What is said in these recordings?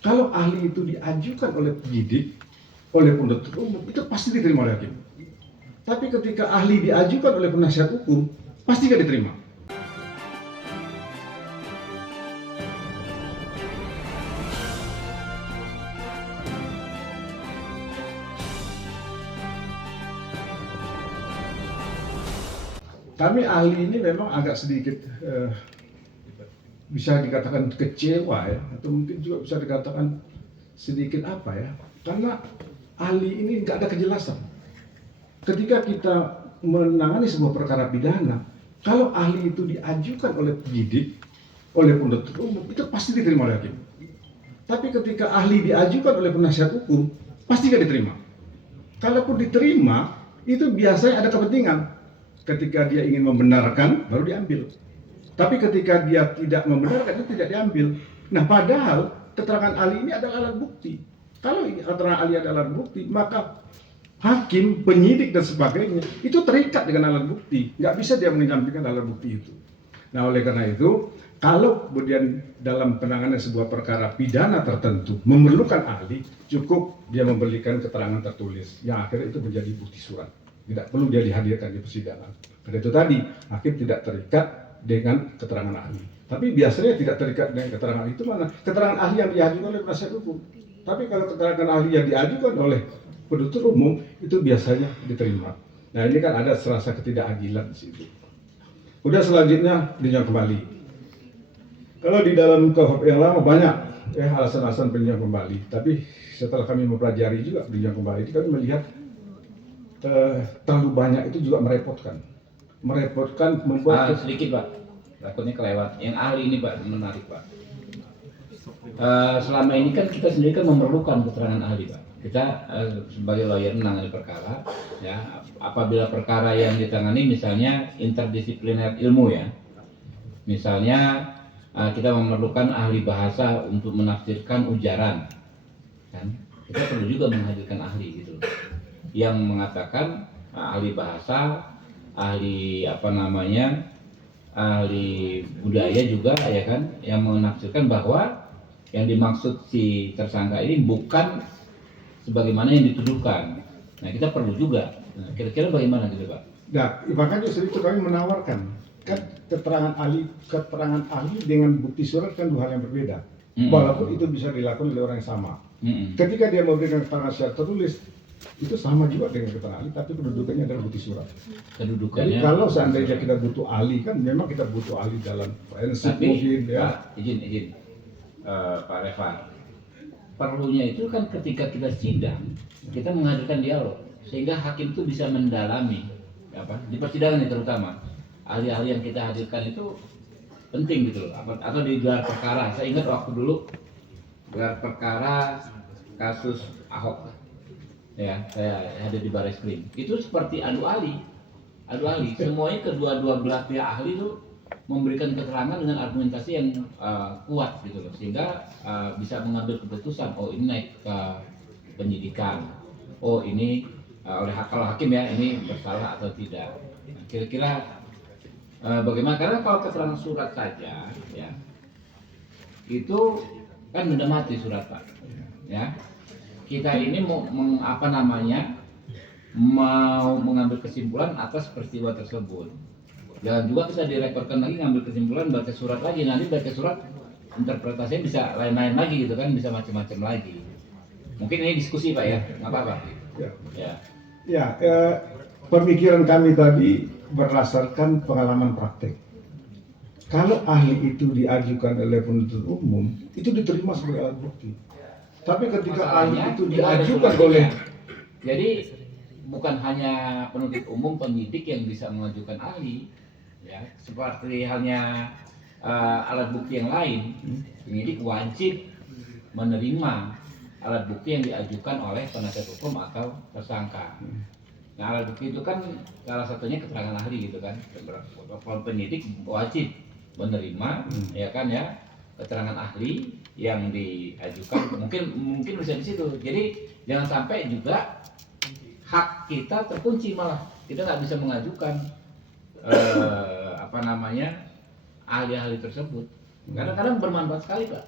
Kalau ahli itu diajukan oleh penyidik, oleh penuntut umum, itu pasti diterima oleh hakim. Tapi ketika ahli diajukan oleh penasihat hukum, pasti tidak diterima. Kami ahli ini memang agak sedikit bisa dikatakan kecewa ya, atau mungkin juga bisa dikatakan sedikit apa ya, karena ahli ini nggak ada kejelasan. Ketika kita menangani sebuah perkara pidana, kalau ahli itu diajukan oleh penyidik, oleh penuntut umum, itu pasti diterima oleh hakim. Tapi ketika ahli diajukan oleh penasihat hukum, pasti tidak diterima. Kalaupun diterima, itu biasanya ada kepentingan. Ketika dia ingin membenarkan, baru diambil. Tapi ketika dia tidak membenarkan, itu tidak diambil. Nah, padahal keterangan ahli ini adalah alat bukti. Kalau keterangan ahli adalah alat bukti, maka hakim, penyidik, dan sebagainya itu terikat dengan alat bukti. Nggak bisa dia menyampaikan alat bukti itu. Nah, oleh karena itu, kalau kemudian dalam penanganan sebuah perkara pidana tertentu memerlukan ahli, cukup dia memberikan keterangan tertulis yang akhirnya itu menjadi bukti surat. Tidak perlu dia dihadirkan di persidangan. Karena itu tadi, hakim tidak terikat dengan keterangan ahli. Tapi biasanya tidak terikat dengan keterangan ahli itu mana? Keterangan ahli yang diajukan oleh penasihat hukum. Tapi kalau keterangan ahli yang diajukan oleh penuntut umum, itu biasanya diterima. Nah, ini kan ada serasa ketidakadilan di situ. Udah, selanjutnya peninjauan kembali. Kalau di dalam KUHP yang lama banyak ya alasan-alasan peninjauan kembali. Tapi setelah kami mempelajari juga peninjauan kembali, kami melihat terlalu banyak itu juga merepotkan, membuat sedikit Pak, takutnya kelewat. Yang ahli ini Pak menarik Pak. Selama ini kan kita sendiri kan memerlukan keterangan ahli Pak. Kita sebagai lawyer menangani perkara, ya apabila perkara yang ditangani misalnya interdisipliner ilmu ya, misalnya kita memerlukan ahli bahasa untuk menafsirkan ujaran, kan kita perlu juga menghadirkan ahli gitu, yang mengatakan ahli bahasa, ahli ahli budaya juga ya kan, yang menafsirkan bahwa yang dimaksud si tersangka ini bukan sebagaimana yang dituduhkan. Nah, kita perlu juga. Nah, kira-kira bagaimana gitu Pak? Nah, makanya justru itu kami menawarkan kan keterangan ahli dengan bukti surat kan dua hal yang berbeda. Walaupun itu bisa dilakukan oleh orang yang sama. Ketika dia memberikan keterangan secara tertulis, itu sama juga dengan keterangan ahli, tapi kedudukannya adalah bukti surat. Kedudukannya. Jadi kalau seandainya kita butuh ahli, kan memang kita butuh ahli dalam forensik mungkin ya. Pak, izin Pak Revan. Perlunya itu kan ketika kita sidang, kita menghadirkan dialog sehingga hakim itu bisa mendalami di persidangan ini terutama ahli-ahli yang kita hadirkan itu penting gitu loh. Atau di gelar perkara. Saya ingat waktu dulu gelar perkara kasus Ahok. Ya, saya hadir di Barreskrim. Itu seperti adu ahli. Semuanya kedua belah pihak ahli itu memberikan keterangan dengan argumentasi yang kuat gitu loh, sehingga bisa mengambil keputusan. Oh, ini naik ke penyidikan. Oh, ini kalau hakim ya ini bersalah atau tidak. Nah, kira-kira bagaimana? Karena kalau keterangan surat saja ya itu kan benda mati surat Pak. Ya. Kita ini mau mau mengambil kesimpulan atas peristiwa tersebut. Jangan juga bisa direkodkan lagi ngambil kesimpulan baca surat lagi, nanti baca surat interpretasinya bisa lain-lain lagi gitu kan, bisa macam-macam lagi. Mungkin ini diskusi Pak ya, nggak apa-apa. Pemikiran kami tadi berdasarkan pengalaman praktek. Kalau ahli itu diajukan oleh penuntut umum, itu diterima sebagai alat bukti. Tapi ketika ahli itu diajukan oleh, jadi bukan hanya penuntut umum, penyidik yang bisa mengajukan ahli, ya seperti halnya alat bukti yang lain, penyidik wajib menerima alat bukti yang diajukan oleh penasihat hukum atau tersangka. Nah, alat bukti itu kan salah satunya keterangan ahli gitu kan. Penyidik wajib menerima ya kan ya keterangan ahli yang diajukan. Mungkin bisa di situ. Jadi jangan sampai juga hak kita terkunci, malah kita nggak bisa mengajukan ahli-ahli tersebut. Kadang-kadang bermanfaat sekali Pak.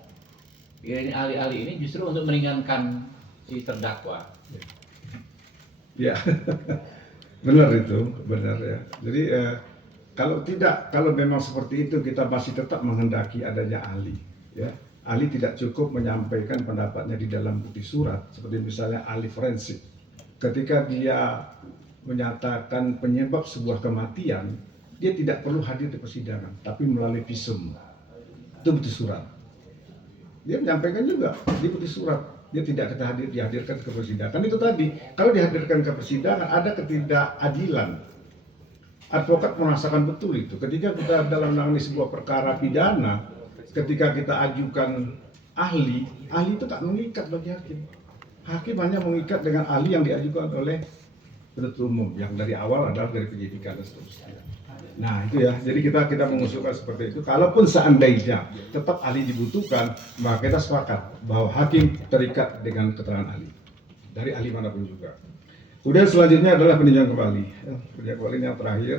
ini ahli-ahli ini justru untuk meringankan si terdakwa. Ya, benar itu, benar ya. Jadi kalau memang seperti itu kita masih tetap menghendaki adanya ahli, ya. Ahli tidak cukup menyampaikan pendapatnya di dalam bukti surat, seperti misalnya ahli forensik. Ketika dia menyatakan penyebab sebuah kematian, dia tidak perlu hadir di persidangan, tapi melalui visum. Itu bukti surat. Dia menyampaikan juga di bukti surat, dia tidak dihadirkan ke persidangan. Itu tadi, kalau dihadirkan ke persidangan ada ketidakadilan. Advokat merasakan betul itu. Ketika kita dalam menangani sebuah perkara pidana, ketika kita ajukan ahli itu tak mengikat bagi hakim. Hakim hanya mengikat dengan ahli yang diajukan oleh penuntut umum, yang dari awal adalah dari penyidikan dan seterusnya. Nah itu ya, jadi kita mengusulkan seperti itu. Kalaupun seandainya tetap ahli dibutuhkan, maka kita sepakat bahwa hakim terikat dengan keterangan ahli, dari ahli manapun juga. Kemudian selanjutnya adalah peninjauan kembali. Peninjauan kembali yang terakhir,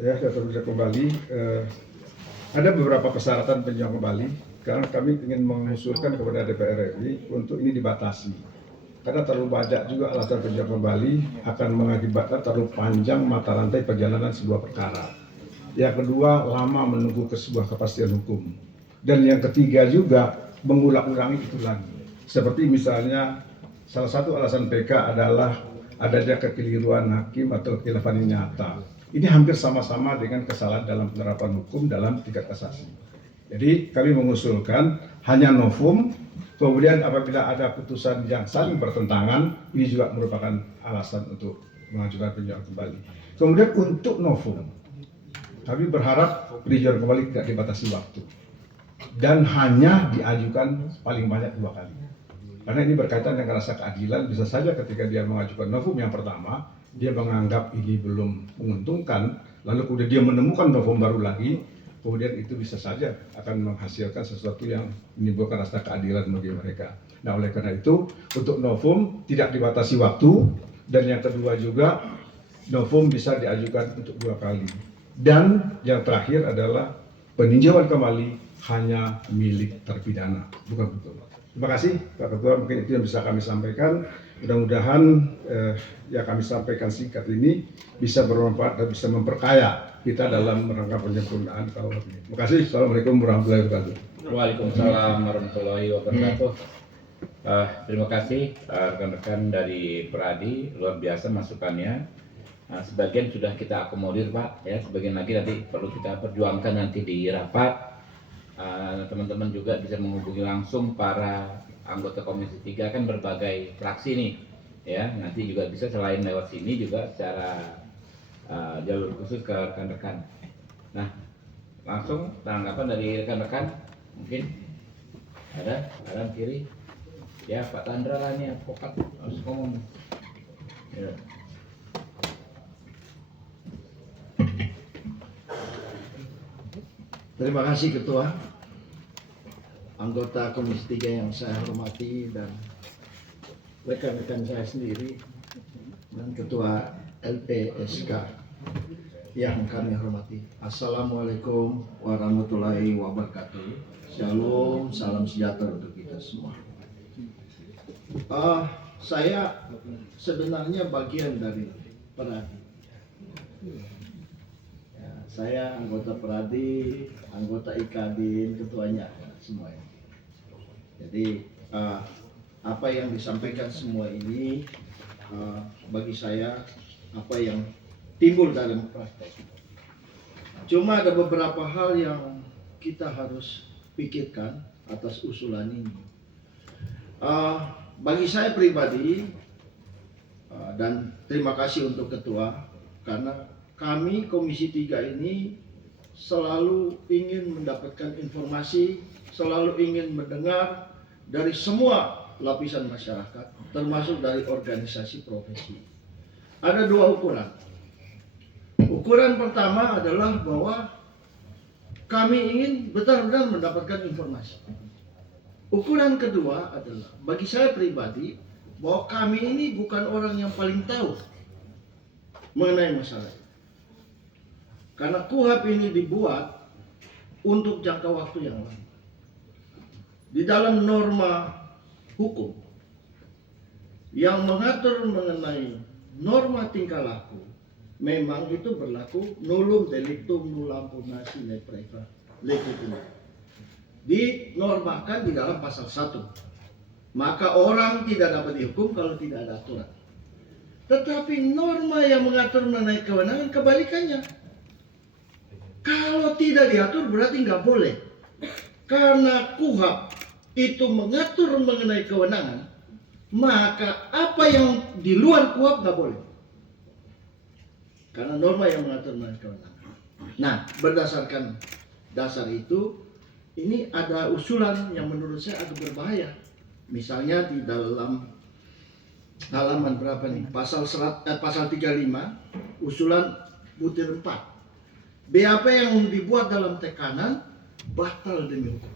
ya peninjauan kembali. Ada beberapa persyaratan peninjauan kembali, karena kami ingin mengusulkan kepada DPR RI untuk ini dibatasi. Karena terlalu banyak juga alasan peninjauan kembali akan mengakibatkan terlalu panjang mata rantai perjalanan sebuah perkara. Yang kedua, lama menunggu ke sebuah kepastian hukum. Dan yang ketiga juga mengulang-ulangi itu lagi. Seperti misalnya salah satu alasan PK adalah adanya kekeliruan hakim atau kekhilafan yang nyata. Ini hampir sama-sama dengan kesalahan dalam penerapan hukum dalam tingkat kasasi. Jadi kami mengusulkan hanya novum. Kemudian apabila ada putusan yang saling bertentangan, ini juga merupakan alasan untuk mengajukan peninjauan kembali. Kemudian untuk novum, kami berharap peninjauan kembali tidak dibatasi waktu dan hanya diajukan paling banyak 2 kali. Karena ini berkaitan dengan rasa keadilan. Bisa saja ketika dia mengajukan novum yang pertama, dia menganggap ini belum menguntungkan, lalu kemudian dia menemukan novum baru lagi, kemudian itu bisa saja akan menghasilkan sesuatu yang menimbulkan rasa keadilan bagi mereka. Nah oleh karena itu untuk novum tidak dibatasi waktu, dan yang kedua juga novum bisa diajukan untuk 2 kali. Dan yang terakhir adalah peninjauan kembali hanya milik terpidana, bukan betul. Terima kasih Pak Ketua, mungkin itu yang bisa kami sampaikan. Mudah-mudahan yang kami sampaikan singkat ini bisa bermanfaat dan bisa memperkaya kita dalam rangka penyempurnaan KUHP. Terima kasih. Assalamualaikum warahmatullahi wabarakatuh. Waalaikumsalam warahmatullahi wabarakatuh. Terima kasih rekan-rekan dari Peradi, luar biasa masukannya. Sebagian sudah kita akomodir Pak, ya sebagian lagi nanti perlu kita perjuangkan nanti di rapat. Teman-teman juga bisa menghubungi langsung para anggota Komisi 3, kan berbagai fraksi nih, ya nanti juga bisa selain lewat sini juga secara jalur khusus ke rekan-rekan. Nah, langsung tanggapan dari rekan-rekan, mungkin ada kanan kiri, ya Pak Tandra lah ini advokat harus ngomong. Ya. Terima kasih Ketua, anggota Komisi 3 yang saya hormati, dan rekan-rekan saya sendiri, dan Ketua LPSK yang kami hormati. Assalamualaikum warahmatullahi wabarakatuh. Shalom, salam sejahtera untuk kita semua. Saya sebenarnya bagian dari Peradi. Saya anggota Peradi, anggota IKADIN, ketuanya semuanya. Jadi apa yang disampaikan semua ini bagi saya apa yang timbul dalam praktek. Cuma ada beberapa hal yang kita harus pikirkan atas usulan ini. Bagi saya pribadi, dan terima kasih untuk Ketua, karena kami Komisi 3 ini selalu ingin mendapatkan informasi, selalu ingin mendengar dari semua lapisan masyarakat, termasuk dari organisasi profesi. Ada 2 ukuran. Ukuran pertama adalah bahwa kami ingin benar-benar mendapatkan informasi. Ukuran kedua adalah bagi saya pribadi bahwa kami ini bukan orang yang paling tahu mengenai masalah ini. Karena KUHP ini dibuat untuk jangka waktu yang lama. di dalam norma hukum yang mengatur mengenai norma tingkah laku, memang itu berlaku nullum delictum nullam puna sine praeva legitimum. Dinormakan di dalam pasal 1. Maka orang tidak dapat dihukum kalau tidak ada aturan. Tetapi norma yang mengatur mengenai kewenangan kebalikannya. Kalau tidak diatur berarti nggak boleh. Karena KUHP itu mengatur mengenai kewenangan, maka apa yang di luar KUHP nggak boleh. Karena norma yang mengatur mengenai kewenangan. Nah, berdasarkan dasar itu, ini ada usulan yang menurut saya agak berbahaya. Misalnya di dalam halaman berapa nih? Pasal 35, usulan butir 4. BAP yang dibuat dalam tekanan batal demi hukum.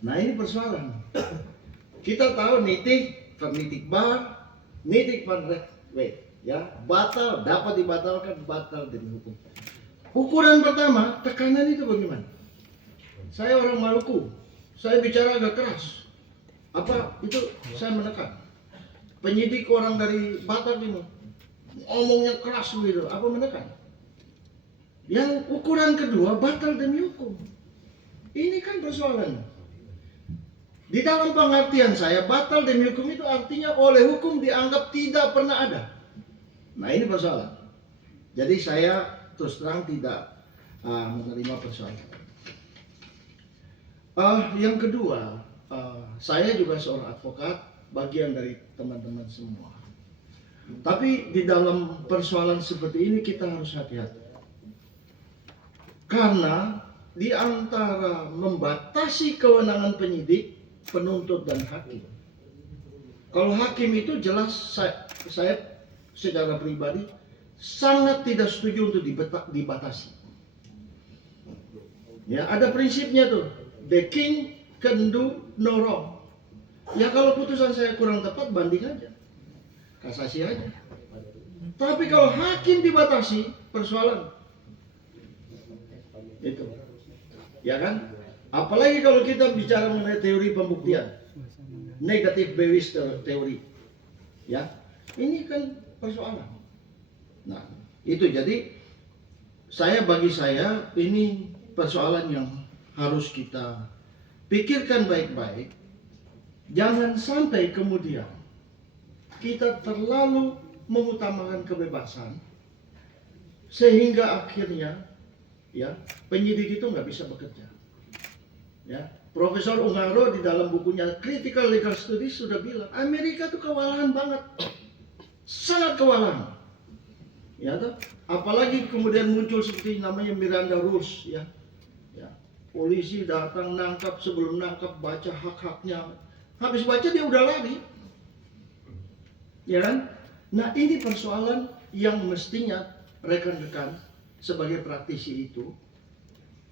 Nah, ini persoalan. Kita tahu nitik, vernitik bar, nitik van recht, ya, batal, dapat dibatalkan, batal demi hukum. Ukuran pertama, tekanan itu bagaimana? Saya orang Maluku, saya bicara agak keras. Apa itu saya menekan? Penyidik orang dari Batak ini ngomongnya keras gitu, apa menekan? Yang ukuran kedua, batal demi hukum. Ini kan persoalan. Di dalam pengertian saya, batal demi hukum itu artinya oleh hukum dianggap tidak pernah ada. Nah, ini persoalan. Jadi saya terus terang tidak menerima persoalan. Yang kedua, saya juga seorang advokat, bagian dari teman-teman semua. Tapi di dalam persoalan seperti ini kita harus hati-hati. Karena di antara membatasi kewenangan penyidik, penuntut dan hakim. Kalau hakim itu jelas saya secara pribadi sangat tidak setuju untuk dibatasi. Ya, ada prinsipnya tuh. The king can do no wrong. Ya, kalau putusan saya kurang tepat, banding aja. Kasasi aja. Tapi kalau hakim dibatasi, persoalan. Itu. Ya kan? Apalagi kalau kita bicara mengenai teori pembuktian. Negatif bevis teori. Ya. Ini kan persoalan. Nah, itu jadi bagi saya ini persoalan yang harus kita pikirkan baik-baik. Jangan sampai kemudian kita terlalu mengutamakan kebebasan sehingga akhirnya ya penyidik itu nggak bisa bekerja. Ya, Profesor Ungaro di dalam bukunya Critical Legal Studies sudah bilang Amerika tuh kewalahan banget, sangat kewalahan. Ya, toh? Apalagi kemudian muncul seperti namanya Miranda Rules, ya. Polisi datang nangkap, sebelum nangkap baca hak-haknya, habis baca dia udah lari, ya kan? Nah, ini persoalan yang mestinya rekan-rekan sebagai praktisi itu,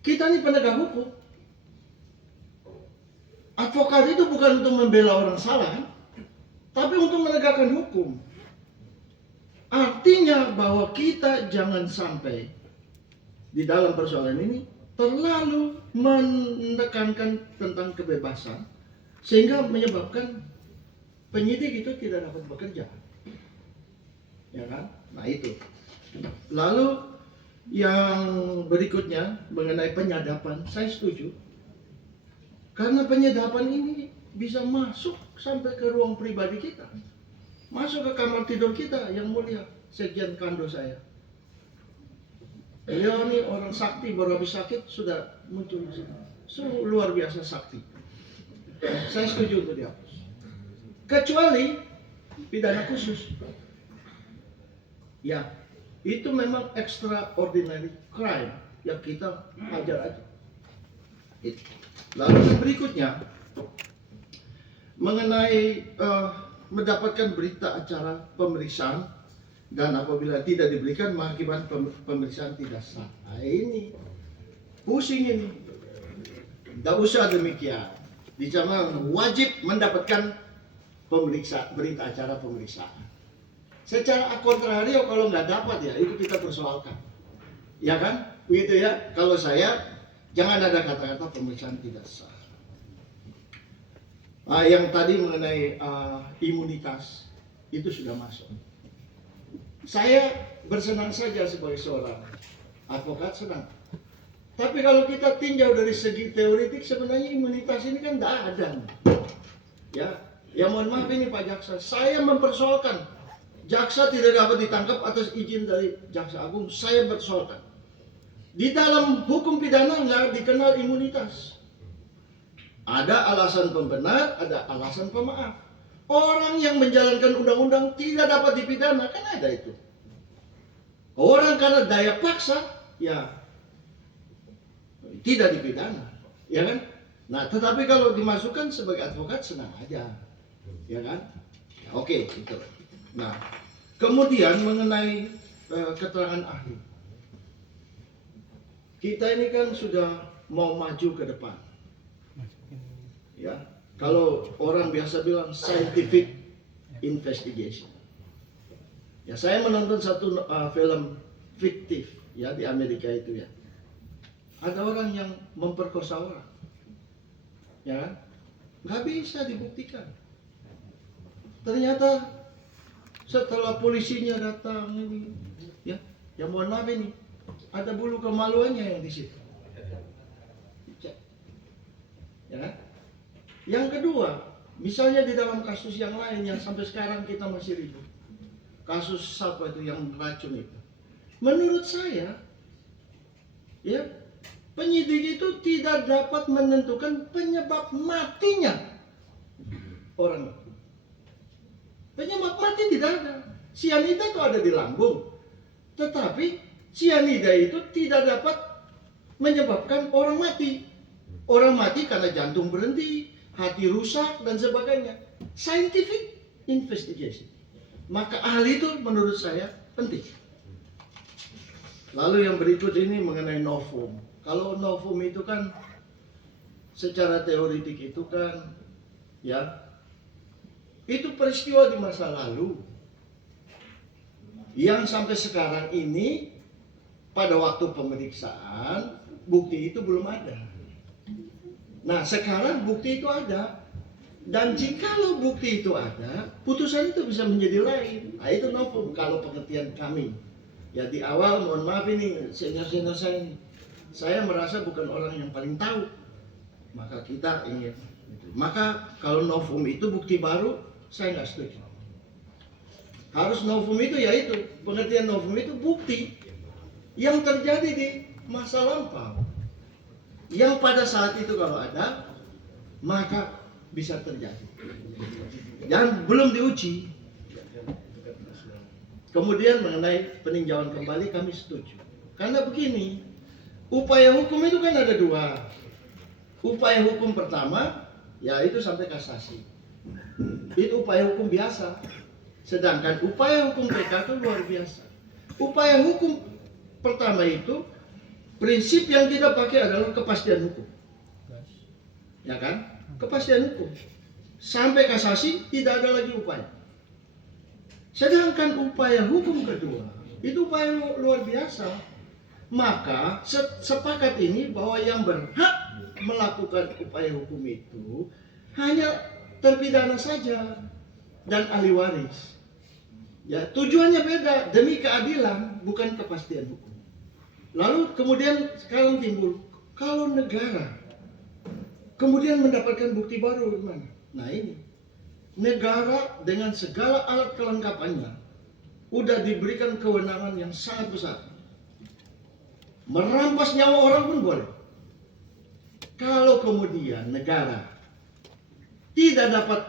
kita ini penegak hukum. Advokat itu bukan untuk membela orang salah, tapi untuk menegakkan hukum. Artinya bahwa kita jangan sampai di dalam persoalan ini terlalu menekankan tentang kebebasan sehingga menyebabkan penyidik itu tidak dapat bekerja. Ya kan? Nah, itu. Lalu yang berikutnya mengenai penyadapan, saya setuju. Karena penyadapan ini bisa masuk sampai ke ruang pribadi kita. Masuk ke kamar tidur kita, yang mulia Sekjen Kando saya. Beliau ini orang sakti, baru habis sakit sudah muncul di sini. Luar biasa sakti. Saya setuju untuk dihapus. Kecuali pidana khusus. Ya, itu memang extraordinary crime yang kita hajar aja. Lalu yang berikutnya mengenai mendapatkan berita acara pemeriksaan dan apabila tidak diberikan mengakibatkan pemeriksaan tidak sah. Nah, ini pusing ini. Tidak usah demikian. Dicatat wajib mendapatkan berita acara pemeriksaan. Secara kontrario kalau nggak dapat ya itu kita persoalkan. Ya kan? Begitu ya. Kalau saya jangan ada kata-kata pemeriksaan tidak sah. Yang tadi mengenai imunitas itu sudah masuk. Saya bersenang saja sebagai seorang advokat, senang. Tapi kalau kita tinjau dari segi teoretik, sebenarnya imunitas ini kan tidak ada. Ya mohon maaf ini Pak Jaksa, saya mempersoalkan jaksa tidak dapat ditangkap atas izin dari Jaksa Agung. Saya persoalkan. Di dalam hukum pidana nggak dikenal imunitas. Ada alasan pembenar, ada alasan pemaaf. Orang yang menjalankan undang-undang tidak dapat dipidana, kan ada itu. Orang karena daya paksa, ya tidak dipidana, ya kan? Nah, tetapi kalau dimasukkan sebagai advokat senang aja, ya kan? Oke, itu. Nah, kemudian mengenai keterangan ahli, kita ini kan sudah mau maju ke depan, ya. Kalau orang biasa bilang scientific investigation, ya saya menonton satu film fiktif, ya di Amerika itu ya. Ada orang yang memperkosa orang, ya kan? Nggak bisa dibuktikan. Ternyata setelah polisinya datang ini, ya mohon maaf ini, ada bulu kemaluannya yang di situ. Cek. Ya kan? Yang kedua, misalnya di dalam kasus yang lain yang sampai sekarang kita masih ribut, kasus siapa itu yang racun itu. Menurut saya, ya, penyidik itu tidak dapat menentukan penyebab matinya orang. Penyebab mati tidak ada. Sianida itu ada di lambung. Tetapi sianida itu tidak dapat menyebabkan orang mati. Orang mati karena jantung berhenti, hati rusak, dan sebagainya. Scientific investigation. Maka ahli itu menurut saya penting. Lalu yang berikut ini mengenai novum. Kalau novum itu kan secara teoretik itu kan, ya, itu peristiwa di masa lalu yang sampai sekarang ini pada waktu pemeriksaan bukti itu belum ada. Nah, sekarang bukti itu ada, dan jikalau bukti itu ada, putusan itu bisa menjadi lain. Nah, itu novum kalau pengertian kami. Ya di awal mohon maaf ini senior-senior saya ini, saya merasa bukan orang yang paling tahu. Maka kita ingin, maka kalau novum itu bukti baru, saya nggak setuju. Harus novum itu yaitu pengertian novum itu bukti yang terjadi di masa lampau, yang pada saat itu kalau ada maka bisa terjadi dan belum diuji. Kemudian mengenai peninjauan kembali kami setuju, karena begini, upaya hukum itu kan ada dua. Upaya hukum pertama yaitu sampai kasasi, itu upaya hukum biasa. Sedangkan upaya hukum PK itu luar biasa. Upaya hukum pertama itu prinsip yang kita pakai adalah kepastian hukum, ya kan? Kepastian hukum. Sampai kasasi tidak ada lagi upaya. Sedangkan upaya hukum kedua itu upaya luar biasa. Maka sepakat ini bahwa yang berhak melakukan upaya hukum itu hanya terpidana saja dan ahli waris. Ya, tujuannya beda, demi keadilan, bukan kepastian hukum. Lalu kemudian sekarang timbul, kalau negara kemudian mendapatkan bukti baru gimana? Nah ini, negara dengan segala alat kelengkapannya udah diberikan kewenangan yang sangat besar. Merampas nyawa orang pun boleh. Kalau kemudian negara tidak dapat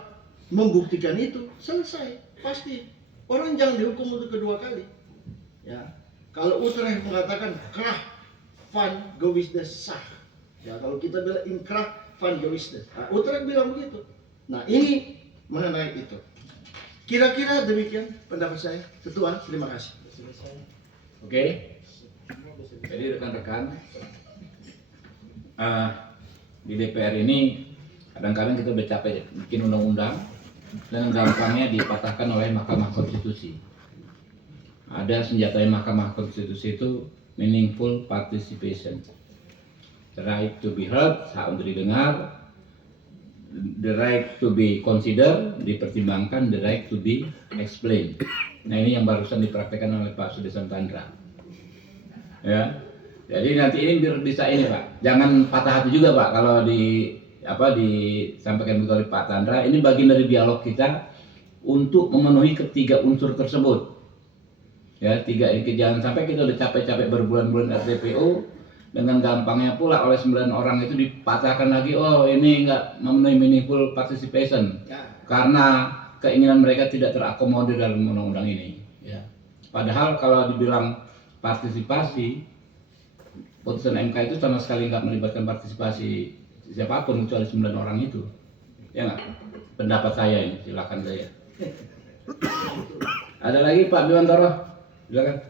membuktikan itu, selesai, pasti orang jangan dihukum untuk kedua kali. Ya, kalau Utrecht mengatakan krach van gewiste sach, ya kalau kita bilang inkrach van gewiste, nah, Utrecht bilang begitu. Nah ini mengenai itu. Kira-kira demikian pendapat saya. Ketua, terima kasih. Oke. Jadi rekan-rekan, di DPR ini kadang-kadang kita udah capek bikin undang-undang dan gampangnya dipatahkan oleh Mahkamah Konstitusi. Ada senjatanya Mahkamah Konstitusi itu meaningful participation, the right to be heard, hak untuk didengar, the right to be considered, dipertimbangkan, the right to be explained. Nah ini yang barusan dipraktekkan oleh Pak Sudesan Tandra. Ya, jadi nanti ini biar bisa ini Pak, jangan patah hati juga Pak kalau disampaikan oleh Pak Tandra. Ini bagian dari dialog kita untuk memenuhi ketiga unsur tersebut. Ya, jangan sampai kita udah capek-capek berbulan-bulan RTPO. Dengan gampangnya pula oleh 9 orang itu dipatahkan lagi, oh ini enggak memenuhi meaningful participation karena keinginan mereka tidak terakomodir dalam undang-undang ini. Ya. Padahal kalau dibilang partisipasi, putusan MK itu sama sekali nggak melibatkan partisipasi siapapun kecuali 9 orang itu. Ya nggak? Pendapat saya ini, silakan saya. Ada lagi Pak Bimantoro, silakan.